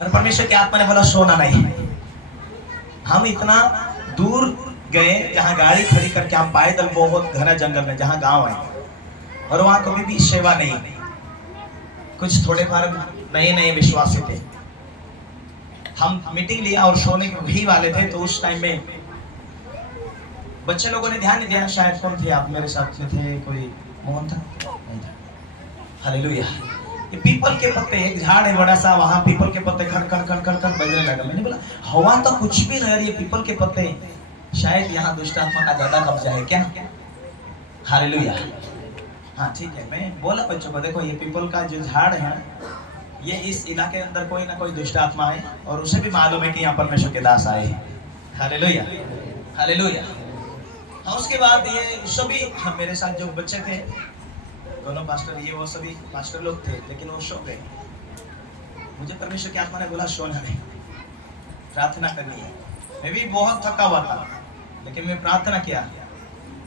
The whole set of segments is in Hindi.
और परमेश्वर की आत्मा ने बोला सोना नहीं। हम इतना दूर गए जहाँ गाड़ी खड़ी करके हम पैदल बहुत घना जंगल में जहाँ गांव है और वहाँ कभी भी सेवा नहीं। कुछ थोड़े बार नए नए विश्वासी थे। हम मीटिंग लिया और सोने ही वाले थे तो उस टाइम में बच्चे लोगों ने ध्यान नहीं दिया। शायद कौन थे आप मेरे साथ में थे? कोई मोहन था? नहीं था। हालेलुया। ये पीपल के पत्ते, एक झाड़ है बड़ा सा, वहां पीपल के पत्ते खड़ खड़ खड़ खड़ खड़ बजने लगा। मैंने बोला हवा तो कुछ भी नहीं, ये पीपल के पत्ते, शायद यहाँ दुष्ट आत्मा का ज्यादा कब्जा है क्या? हालेलुया। हाँ ठीक है। मैं बोला बच्चों को देखो ये पीपल का जो झाड़ है ये इस इलाके के अंदर कोई ना कोई दुष्ट आत्मा है और उसे भी मालूम है कि यहाँ परमेश्वर के दास आए। Hallelujah hallelujah. हाँ उसके बाद ये सभी मेरे साथ जो बच्चे थे दोनों पास्टर, ये वो सभी पास्टर लोग थे, लेकिन वो सो गए। मुझे परमेश्वर की आत्मा ने बोला सोना नहीं, प्रार्थना करनी है। मैं भी बहुत थका हुआ था लेकिन मैं प्रार्थना किया,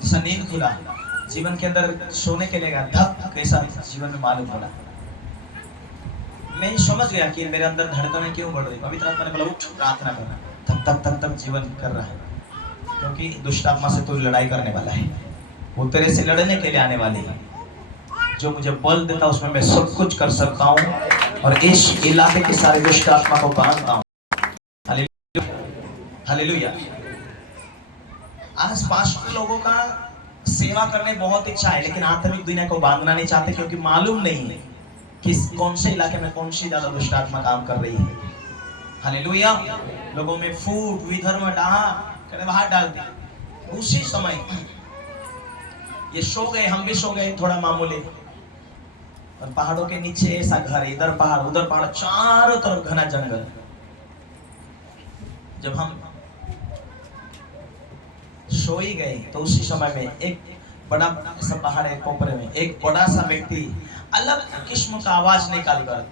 जैसा नींद खुला जीवन के अंदर सोने के लिए धक कैसा जीवन में मालूम पड़ा। मैं समझ गया कि मेरे अंदर धड़कनें क्यों बढ़ रही। पवित्र आत्मा ने बोला उठ प्रार्थना करना। तब तक तक तक जीवन कर रहा है, क्योंकि दुष्ट आत्मा से तू लड़ाई करने वाला है। वो तेरे से लड़ने के लिए आने वाली है। जो मुझे बल देता उसमें मैं सब कुछ कर सकता हूँ और इस इलाके के सारे दुष्ट आत्मा को बांधता हूँ। हालेलुया। आज पास्टर लोगों का सेवा करने बहुत इच्छा है लेकिन आत्मिक दुनिया को बांधना नहीं चाहते, क्योंकि मालूम नहीं है कि कौन से इलाके में कौन सी ज्यादा दुष्ट आत्मा काम कर रही है। हालेलुया। लोगों में फूट विधर्म डाहा करे बाहर डाल दी। उसी समय ये सो गए, हम भी सो गए थोड़ा मामूली, और पहाड़ों के नीचे ऐसा घर, इधर पहाड़ उधर पहाड़, चारों तरफ घना जंगल। जब हम सो ही गए तो उसी समय में एक बड़ा सा पहाड़ है कोपरे में, एक बड़ा सा व्यक्ति अलग किस्म का आवाज निकाल कर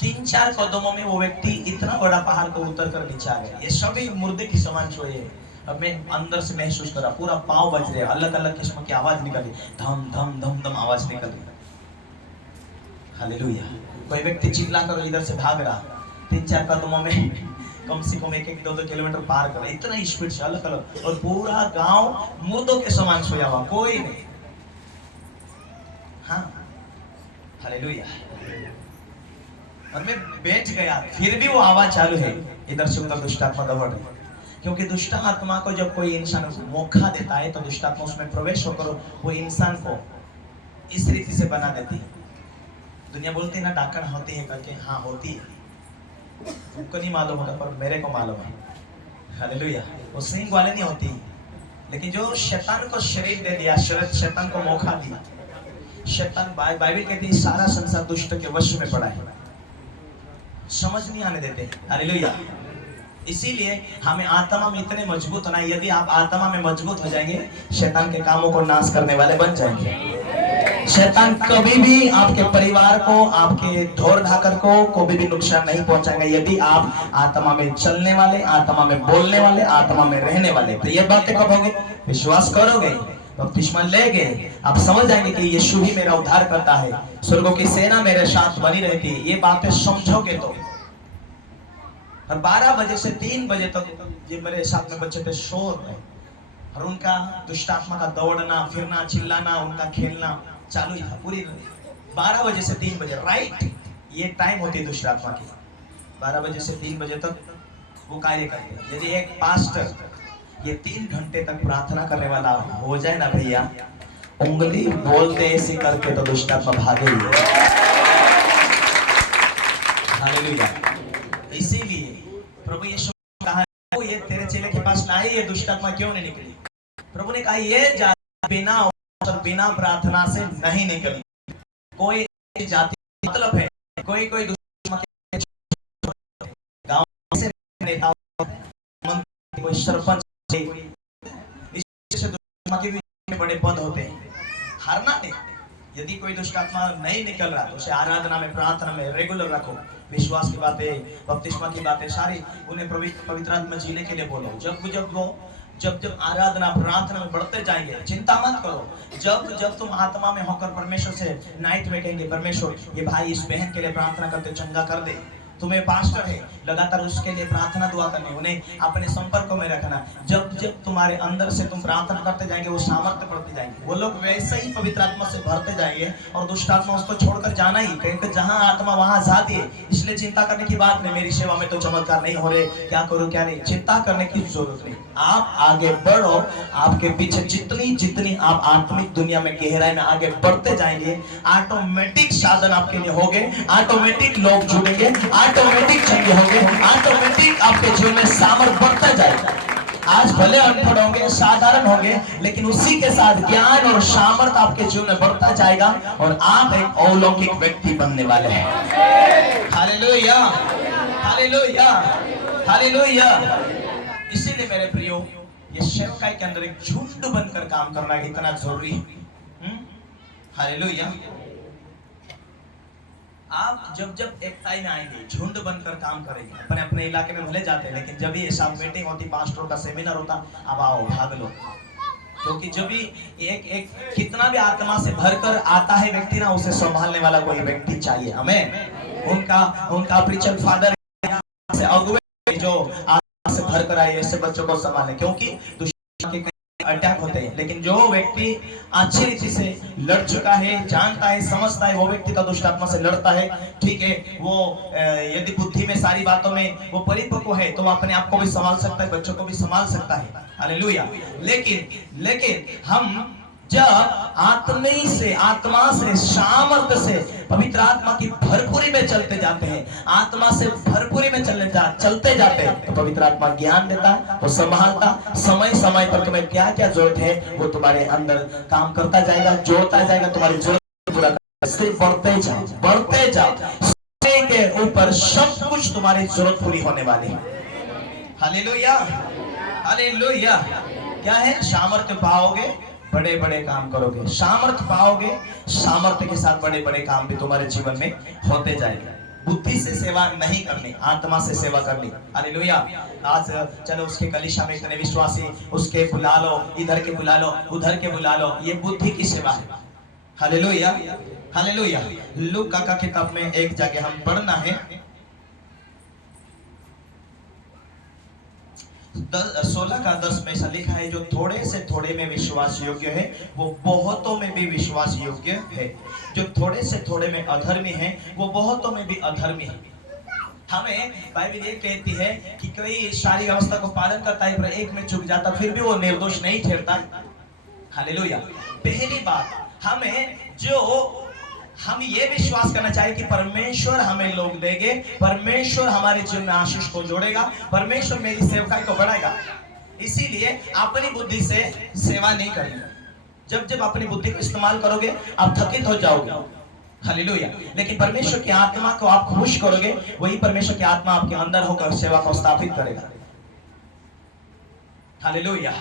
3-4 कदमों में वो व्यक्ति इतना बड़ा पहाड़ को उतर कर नीचे आ गया। ये सभी मुर्दे की समान सोए। अब मैं अंदर से महसूस करा पूरा पाँव बज रहे, अलग अलग किस्म की आवाज निकली, धम धम धम धम आवाज निकली। हालेलुया। कोई व्यक्ति चिल्ला कर इधर से भाग रहा, 3-4 कदमों में कम से कम 1-2 किलोमीटर पार कर, इतना स्पीड से अलग अलग, और पूरा गांव मुर्दों के समान सोया हुआ, कोई नहीं। हाँ हालेलुया। और मैं बैठ गया, फिर भी वो आवाज चालू है, इधर से उधर दुष्ट आत्मा दौड़ रही। क्योंकि दुष्ट आत्मा को जब कोई इंसान मौका देता है तो दुष्ट आत्मा उसमें प्रवेश होकर वो इंसान को इस रीति से बना देती है। दुनिया बोलती है ना डाकण होती है करके, हाँ होती है, तुमको नहीं मालूम होगा पर मेरे को मालूम है। हालेलुया। वो सिंह वाले नहीं होती, लेकिन जो शैतान को शरीर दे दिया, शैतान को मौका दिया, शैतान बाइबल कहती है सारा संसार दुष्ट के वश में पड़ा है, समझ नहीं आने देते। हालेलुया। इसीलिए हमें आत्मा में इतने मजबूत होना है। यदि आप आत्मा में मजबूत हो जाएंगे शैतान के कामों को नाश करने वाले बन जाएंगे। शैतान कभी भी आपके परिवार को, आपके ढोर ढाकर को कभी भी नुकसान नहीं पहुंचाएगा यदि आप आत्मा में चलने वाले, आत्मा में बोलने वाले, आत्मा में रहने वाले। तो ये बातें कब होंगे? विश्वास करोगे, बपतिस्मा लेगे, आप समझ जाएंगे कि यीशु ही मेरा उद्धार करता है, स्वर्गों की सेना मेरे साथ बनी रहती है। ये बातें समझोगे तो। और 12 बजे से 3 बजे तक ये मेरे साथ में बच्चे थे शोर है, और उनका दुष्ट आत्मा का दौड़ना फिरना चिल्लाना उनका खेलना चालू ही था पूरी 12 बजे से 3 बजे, राइट ये टाइम होती है दुष्ट आत्मा की। 12 बजे से 3 बजे तक वो कार्य करते हैं। यदि एक पास्टर ये 3 घंटे तक प्रार्थना करने वाला हो जाए ना भैया, उंगली बोलते ऐसे करके तो दुष्ट आत्मा भागेगी। हालेलुया। इसीलिए प्रभु यीशु ने कहा ये तेरे चेले के पास लाए, ये दुष्ट आत्मा क्यों नहीं निकली? प्रभु ने कहा ये जाति बिना और बिना प्रार्थना से नहीं निकली। कोई जाति मतलब है, कोई कोई गांव से नेता, कोई सरपंच के भी बड़े पद होते हैं, हारना नहीं। यदि कोई दुष्ट आत्मा नहीं निकल रहा तो उसे आराधना में, प्रार्थना में रेगुलर रखो। विश्वास की बातें, बपतिस्मा की बातें सारी उन्हें पवित्र आत्मा जीने के लिए बोलो। जब आराधना प्रार्थना में बढ़ते जाएंगे, चिंता मत करो। जब तुम आत्मा में होकर परमेश्वर से नाइट में कहेंगे परमेश्वर ये भाई इस बहन के लिए प्रार्थना करते चंगा कर दे, तुम्हें पास्टर है, लगातार उसके लिए प्रार्थना दुआ करनी, उन्हें अपने संपर्क में रखना। जब जब तुम्हारे अंदर से तुम प्रार्थना करते जाएंगे वो सामर्थ्य बढ़ती जाएगी, वो लोग वैसे ही पवित्र आत्मा से भरते जाएंगे और दुष्ट आत्मा उसको छोड़कर जाना ही, क्योंकि जहां आत्मा वहां जाती है। इसलिए चिंता करने की बात नहीं, मेरी सेवा में तो चमत्कार नहीं हो रहे, क्या करूं क्या नहीं, चिंता करने की जरूरत नहीं। आप आगे बढ़ो, आपके पीछे जितनी जितनी आप आत्मिक दुनिया में गहराई में आगे बढ़ते जाएंगे, ऑटोमेटिक साधन आपके लिए होंगे, ऑटोमेटिक लोग जुड़ेंगे, ऑटोमेटिक चंगे होंगे, ऑटोमेटिक आपके जीवन में सामर्थ बढ़ता जाएगा। आज भले अनपढ़ होंगे, साधारण होंगे, लेकिन उसी के साथ ज्ञान और सामर्थ आपके जीवन में बढ़ता जाएगा और आप एक अलौकिक व्यक्ति बनने वाले हैं। Hallelujah, hallelujah, hallelujah. इसीलिए मेरे प्रियो, ये सेवकाई के अंदर एक झुंड बनकर काम करना इतना जरूरी है। हालेलुया। आप जब जब एकताई में आएंगे, झुंड बनकर काम करेंगे, अपने अपने इलाके में भले जाते हैं, लेकिन जब भी ऐसा मीटिंग होती, पास्टर का सेमिनार होता, अब आओ भाग लो, क्योंकि जब भी एक एक कितना भी आत्मा से भरकर आता है व्यक्ति ना, उसे संभालने वाला कोई व्यक्ति चाहिए हमें। उनका प्रीचर फादर से अगुवे जो आत्मा से भरकर आए ऐसे बच्चों को संभाले, क्योंकि दुश्मन के अटैक होते हैं। लेकिन जो व्यक्ति अच्छी रीति से लड़ चुका है, जानता है, समझता है, वो व्यक्ति तो दुष्ट आत्मा से लड़ता है, ठीक है। वो यदि बुद्धि में सारी बातों में वो परिपक्व है तो वो अपने आप को भी संभाल सकता है, बच्चों को भी संभाल सकता है। हालेलुया। लेकिन हम जब आत्मा से सामर्थ्य से पवित्र आत्मा की भरपूरी में चलते जाते हैं, आत्मा से भरपूरी में चलते जाते हैं, तो पवित्र आत्मा ज्ञान देता, वो संभालता, समय समय पर तुम्हें क्या क्या जरूरत है वो तुम्हारे अंदर काम करता जाएगा, जोड़ता जाएगा, तुम्हारी जरूरत पूरा सिर्फ बढ़ते जाओ के ऊपर सब कुछ तुम्हारी जरूरत पूरी होने वाली है। Hallelujah, hallelujah. क्या है? सामर्थ्य पाओगे, बड़े बड़े काम करोगे, सामर्थ्य पाओगे, सामर्थ्य के साथ बड़े बड़े काम भी तुम्हारे जीवन में होते जाएंगे। बुद्धि से सेवा नहीं करनी, आत्मा से सेवा करनी। हालेलुया। आज चलो उसके कलीसिया में इतने विश्वासी, उसके बुला लो, इधर के बुला लो, उधर के बुला लो, ये बुद्धि की सेवा है। Hallelujah, hallelujah. लूका का किताब में एक जगह हम पढ़ना है, 16 का 10 में ऐसा लिखा है, जो थोड़े से थोड़े में विश्वास योग्य है वो बहुतों में भी विश्वास योग्य है, जो थोड़े से थोड़े में अधर्मी है वो बहुतों में भी अधर्मी है। हमें बाइबल ये कहती है कि कोई सारी अवस्था को पालन करता है पर एक में चूक जाता फिर भी वो निर्दोष नहीं ठहरता। हालेलुया। पहली बात, हम ये विश्वास करना चाहिए कि परमेश्वर हमें लोग देंगे, परमेश्वर हमारे जीवन में आशीष को जोड़ेगा, परमेश्वर मेरी सेवकाई को बढ़ाएगा। इसीलिए अपनी बुद्धि से सेवा नहीं करनी। जब जब अपनी बुद्धि को इस्तेमाल करोगे आप थकित हो जाओगे। हालेलुया। लेकिन परमेश्वर की आत्मा को आप खुश करोगे, वही परमेश्वर की आत्मा आपके अंदर होकर सेवा को स्थापित करेगा। हालेलुया।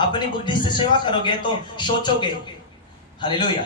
अपनी बुद्धि से सेवा करोगे तो सोचोगे, हालेलुया,